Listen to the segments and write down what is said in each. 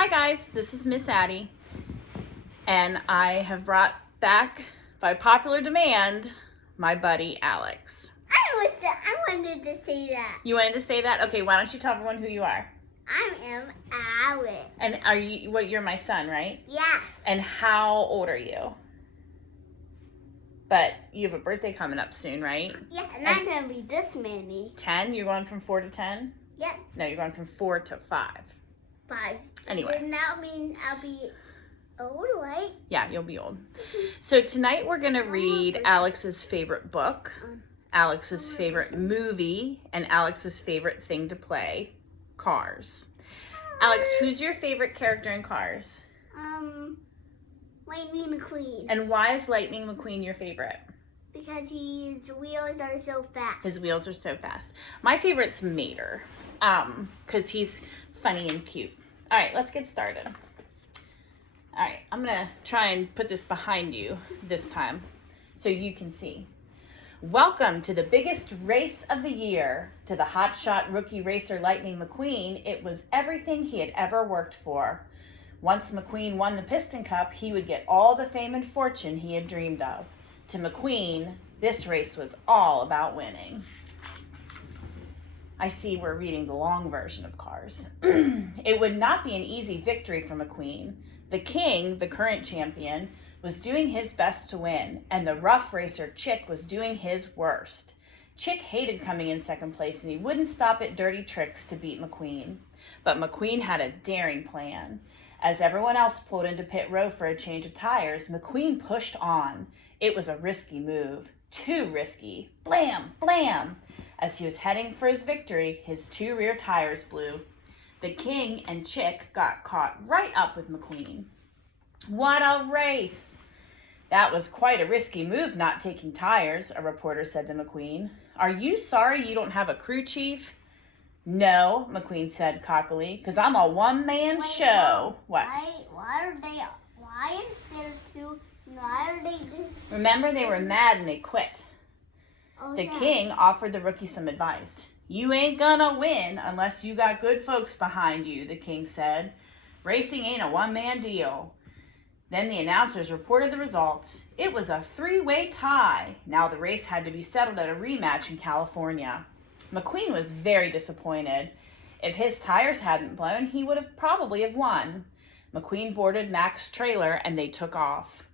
Hi guys, this is Miss Addie, and I have brought back, by popular demand, my buddy Alex. I wanted to say that. You wanted to say that? Okay, why don't you tell everyone who you are? I am Alex. And you're my son, right? Yes. And how old are you? But you have a birthday coming up soon, right? Yeah, and I'm going to be this many. 10? You're going from 4 to 10? Yep. No, you're going from 4 to 5. 5. Anyway. Does that mean I'll be old, right? Yeah, you'll be old. So tonight we're going to read Alex's favorite book, Alex's favorite movie, and Alex's favorite thing to play, Cars. Alex, who's your favorite character in Cars? Lightning McQueen. And why is Lightning McQueen your favorite? Because his wheels are so fast. His wheels are so fast. My favorite's Mater, because he's funny and cute. All right, let's get started. All right, I'm going to try and put this behind you this time so you can see. Welcome to the biggest race of the year. To the hotshot rookie racer Lightning McQueen, it was everything he had ever worked for. Once McQueen won the Piston Cup, he would get all the fame and fortune he had dreamed of. To McQueen, this race was all about winning. I see we're reading the long version of Cars. It would not be an easy victory for McQueen. The king, the current champion, was doing his best to win, and the rough racer Chick was doing his worst. Chick hated coming in second place, and he wouldn't stop at dirty tricks to beat McQueen. But McQueen had a daring plan. As everyone else pulled into pit row for a change of tires, McQueen pushed on. It was a risky move. Too risky. Blam! Blam! As he was heading for his victory, his 2 rear tires blew. The king and Chick got caught right up with McQueen. What a race! That was quite a risky move not taking tires, a reporter said to McQueen. Are you sorry you don't have a crew chief? No, McQueen said cockily, because I'm a one-man show. What? Why are there two? Why are they just... Remember, they were mad and they quit. Oh, The yeah. king offered the rookie some advice. You ain't gonna win unless you got good folks behind you, the king said. Racing ain't a one-man deal. Then the announcers reported the results. It was a 3-way tie. Now the race had to be settled at a rematch in California. McQueen was very disappointed. If his tires hadn't blown, he would have probably have won. McQueen boarded Mac's trailer and they took off.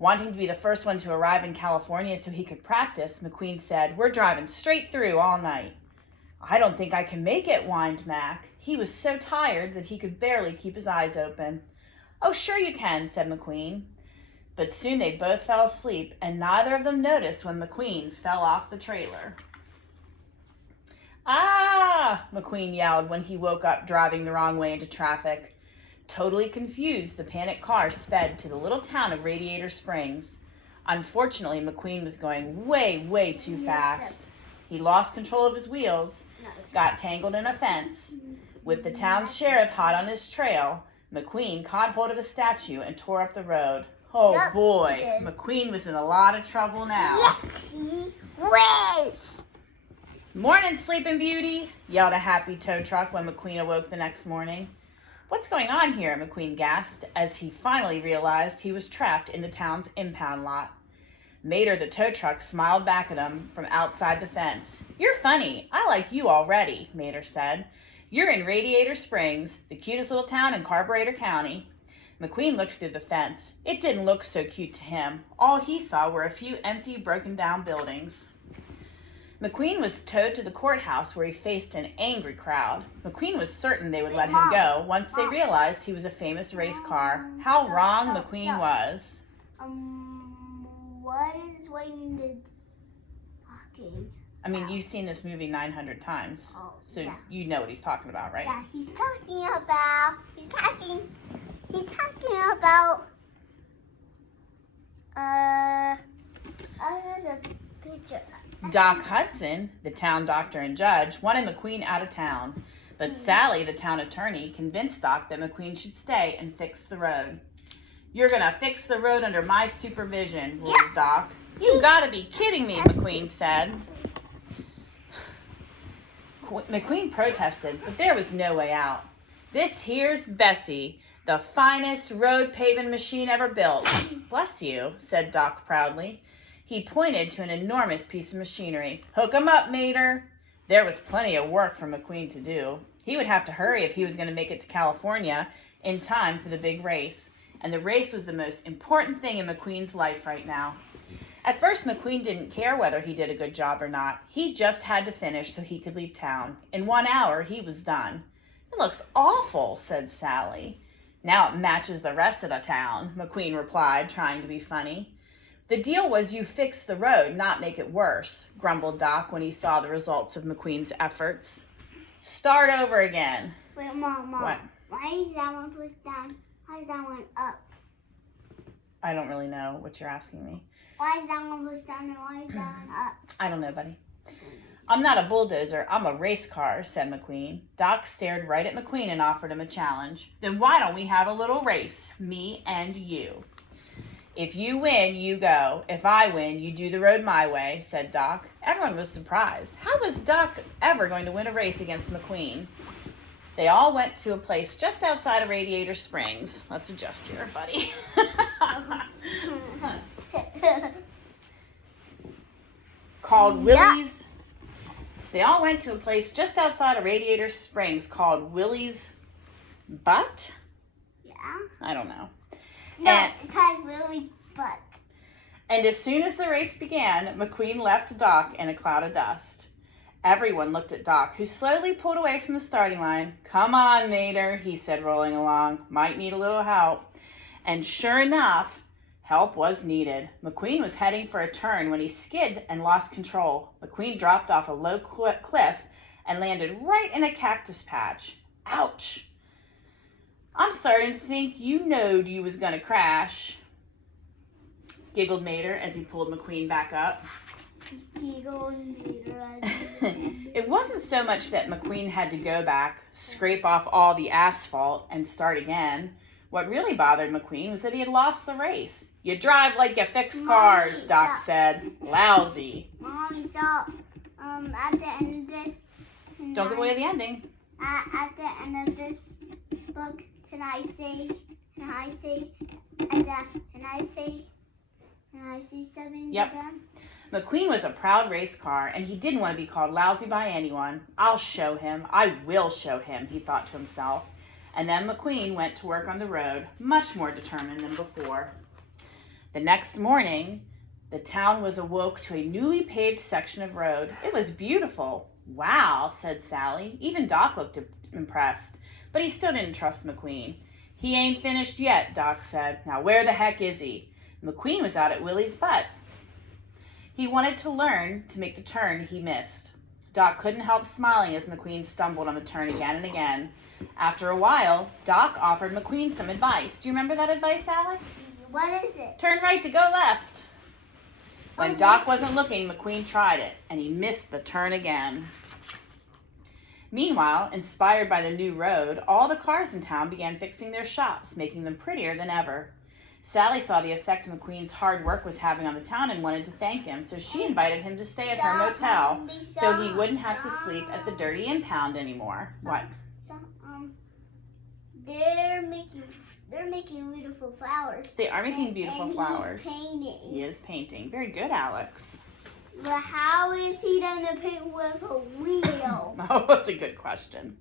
Wanting to be the first one to arrive in California so he could practice, McQueen said, "We're driving straight through all night." "I don't think I can make it," whined Mac. He was so tired that he could barely keep his eyes open. "Oh, sure you can," said McQueen. But soon they both fell asleep, and neither of them noticed when McQueen fell off the trailer. "Ah!" McQueen yelled when he woke up driving the wrong way into traffic. Totally confused, the panicked car sped to the little town of Radiator Springs. Unfortunately, McQueen was going way too fast. He lost control of his wheels, got tangled in a fence. With the town's sheriff hot on his trail, McQueen caught hold of a statue and tore up the road. Oh Yep, boy, he did. McQueen was in a lot of trouble now. Yes, he was. "Morning, Sleeping Beauty," yelled a happy tow truck when McQueen awoke the next morning. "What's going on here?" McQueen gasped as he finally realized he was trapped in the town's impound lot. Mater, the tow truck, smiled back at him from outside the fence. "You're funny. I like you already," Mater said. "You're in Radiator Springs, the cutest little town in Carburetor County." McQueen looked through the fence. It didn't look so cute to him. All he saw were a few empty, broken-down buildings. McQueen was towed to the courthouse where he faced an angry crowd. McQueen was certain they would let him go once they realized he was a famous race car. How wrong McQueen was. What is waiting to talking? I mean, you've seen this movie 900 times, Oh, so yeah. you know what he's talking about, right? Yeah, he's talking about, there's a picture. Doc Hudson, the town doctor and judge, wanted McQueen out of town, but Sally, the town attorney, convinced Doc that McQueen should stay and fix the road. "You're gonna fix the road under my supervision," ruled Doc. "You gotta be kidding me," McQueen said. McQueen protested, but there was no way out. This here's Bessie, the finest road paving machine ever built. Bless you, said Doc proudly. He pointed to an enormous piece of machinery. Hook 'em up, Mater. There was plenty of work for McQueen to do. He would have to hurry if he was going to make it to California in time for the big race. And the race was the most important thing in McQueen's life right now. At first, McQueen didn't care whether he did a good job or not. He just had to finish so he could leave town. In 1 hour, he was done. It looks awful, said Sally. Now it matches the rest of the town, McQueen replied, trying to be funny. The deal was you fix the road, not make it worse, grumbled Doc when he saw the results of McQueen's efforts. Start over again. Wait, Mom. What? Why is that one pushed down? Why is that one up? I don't really know what you're asking me. Why is that one pushed down and why is that one up? I don't know, buddy. I'm not a bulldozer, I'm a race car, said McQueen. Doc stared right at McQueen and offered him a challenge. Then why don't we have a little race, me and you? If you win, you go. If I win, you do the road my way, said Doc. Everyone was surprised. How was Doc ever going to win a race against McQueen? They all went to a place just outside of Radiator Springs. Let's adjust here, buddy. Called Willie's. They all went to a place just outside of Radiator Springs called Willie's Butt? Yeah? I don't know. No, it's called Willie's butt. And as soon as the race began, McQueen left Doc in a cloud of dust. Everyone looked at Doc, who slowly pulled away from the starting line. Come on, Mater, he said, rolling along. Might need a little help. And sure enough, help was needed. McQueen was heading for a turn when he skid and lost control. McQueen dropped off a low cliff and landed right in a cactus patch. Ouch! I'm starting to think you knowed you was gonna crash, giggled Mater as he pulled McQueen back up. It wasn't so much that McQueen had to go back, scrape off all the asphalt, and start again. What really bothered McQueen was that he had lost the race. You drive like you fix cars, Mommy, Doc stop. said. Lousy. Mommy, stop. At the end of this... Don't give away the ending. At the end of this book, can I say something Yep. to them? McQueen was a proud race car, and he didn't want to be called lousy by anyone. I'll show him. I will show him, he thought to himself. And then McQueen went to work on the road, much more determined than before. The next morning, the town was awoke to a newly paved section of road. It was beautiful. Wow, said Sally. Even Doc looked impressed, but he still didn't trust McQueen. He ain't finished yet, Doc said. Now where the heck is he? McQueen was out at Willie's Butt. He wanted to learn to make the turn he missed. Doc couldn't help smiling as McQueen stumbled on the turn again and again. After a while, Doc offered McQueen some advice. Do you remember that advice, Alex? What is it? Turn right to go left. When Doc wasn't looking, McQueen tried it, and he missed the turn again. Meanwhile, inspired by the new road, all the cars in town began fixing their shops, making them prettier than ever. Sally saw the effect McQueen's hard work was having on the town and wanted to thank him, so she invited him to stay at her motel so he wouldn't have to sleep at the dirty impound anymore. What? They're making beautiful flowers. They are making beautiful flowers. He's painting. He is painting. Very good, Alex. But how is he gonna paint with a wheel? Oh, that's a good question.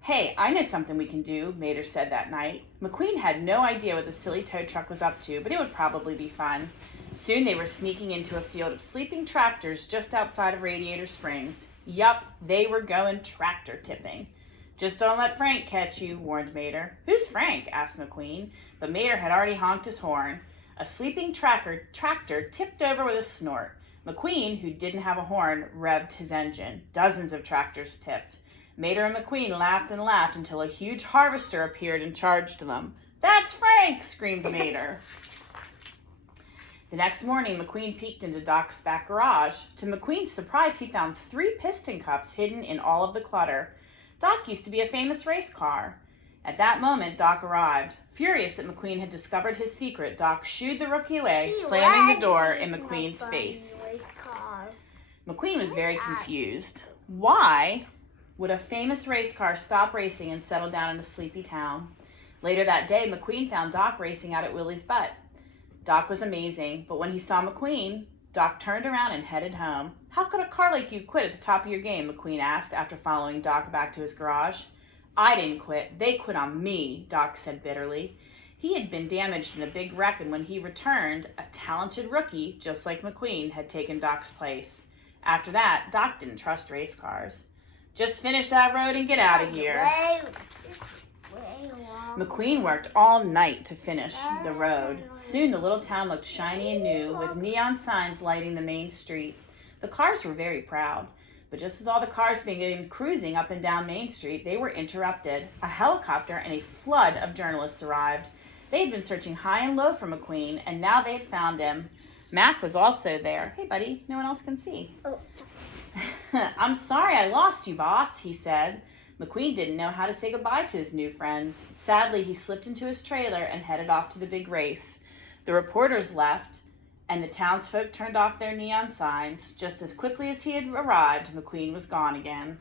Hey, I know something we can do, Mater said that night. McQueen had no idea what the silly tow truck was up to, but it would probably be fun. Soon they were sneaking into a field of sleeping tractors just outside of Radiator Springs. Yup, they were going tractor tipping. Just don't let Frank catch you, warned Mater. Who's Frank? Asked McQueen, but Mater had already honked his horn. A sleeping tractor tipped over with a snort. McQueen, who didn't have a horn, revved his engine. Dozens of tractors tipped. Mater and McQueen laughed and laughed until a huge harvester appeared and charged them. That's Frank, screamed Mater. The next morning, McQueen peeked into Doc's back garage. To McQueen's surprise, he found 3 piston cups hidden in all of the clutter. Doc used to be a famous race car. At that moment, Doc arrived. Furious that McQueen had discovered his secret, Doc shooed the rookie away, slamming the door in McQueen's face. McQueen was very confused. Why would a famous race car stop racing and settle down in a sleepy town. Later that day, McQueen found Doc racing out at Willie's butt. Doc was amazing, but when he saw McQueen, Doc turned around and headed home. How could a car like you quit at the top of your game? McQueen asked after following Doc back to his garage. I didn't quit. They quit on me, Doc said bitterly. He had been damaged in a big wreck, and when he returned, a talented rookie, just like McQueen, had taken Doc's place. After that, Doc didn't trust race cars. Just finish that road and get out of here. McQueen worked all night to finish the road. Soon the little town looked shiny and new, with neon signs lighting the main street. The cars were very proud. But just as all the cars began cruising up and down Main Street, they were interrupted. A helicopter and a flood of journalists arrived. They had been searching high and low for McQueen, and now they had found him. Mac was also there. Hey, buddy, no one else can see. Oh. I'm sorry I lost you, boss, he said. McQueen didn't know how to say goodbye to his new friends. Sadly, he slipped into his trailer and headed off to the big race. The reporters left, and the townsfolk turned off their neon signs. Just as quickly as he had arrived, McQueen was gone again.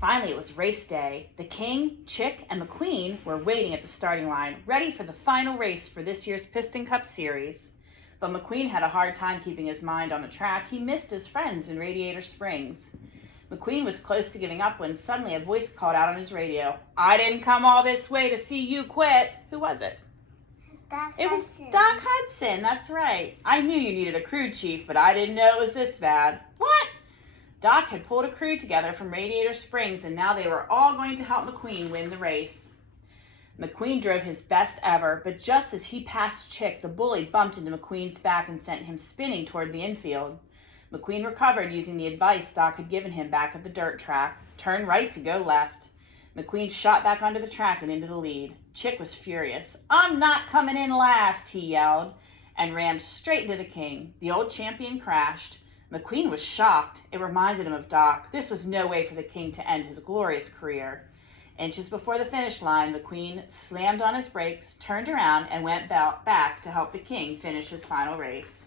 Finally, it was race day. The King, Chick, and McQueen were waiting at the starting line, ready for the final race for this year's Piston Cup Series. But McQueen had a hard time keeping his mind on the track. He missed his friends in Radiator Springs. McQueen was close to giving up when suddenly a voice called out on his radio. I didn't come all this way to see you quit. Who was it? It was Doc Hudson, that's right. I knew you needed a crew chief, but I didn't know it was this bad. What? Doc had pulled a crew together from Radiator Springs, and now they were all going to help McQueen win the race. McQueen drove his best ever, but just as he passed Chick, the bully bumped into McQueen's back and sent him spinning toward the infield. McQueen recovered using the advice Doc had given him back at the dirt track. Turn right to go left. McQueen shot back onto the track and into the lead. Chick was furious. I'm not coming in last, he yelled, and rammed straight into the King. The old champion crashed. McQueen was shocked. It reminded him of Doc. This was no way for the King to end his glorious career. Inches before the finish line, McQueen slammed on his brakes, turned around, and went back to help the King finish his final race.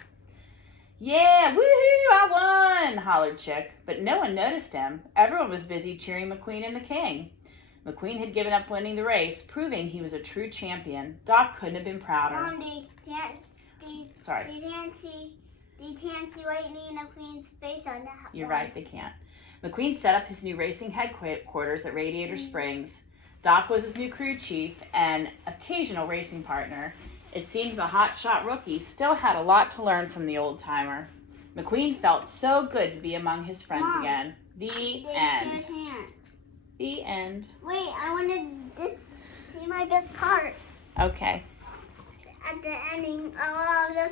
Yeah, woohoo, I won, hollered Chick, but no one noticed him. Everyone was busy cheering McQueen and the King. McQueen had given up winning the race, proving he was a true champion. Doc couldn't have been prouder. Mom, Sorry. They can't see Whitney and McQueen's face on that. You're right, they can't. McQueen set up his new racing headquarters at Radiator Springs. Doc was his new crew chief and occasional racing partner. It seemed the hotshot rookie still had a lot to learn from the old-timer. McQueen felt so good to be among his friends Mom, again. The end. The end. Wait, I want to see my best part. Okay. At the ending of the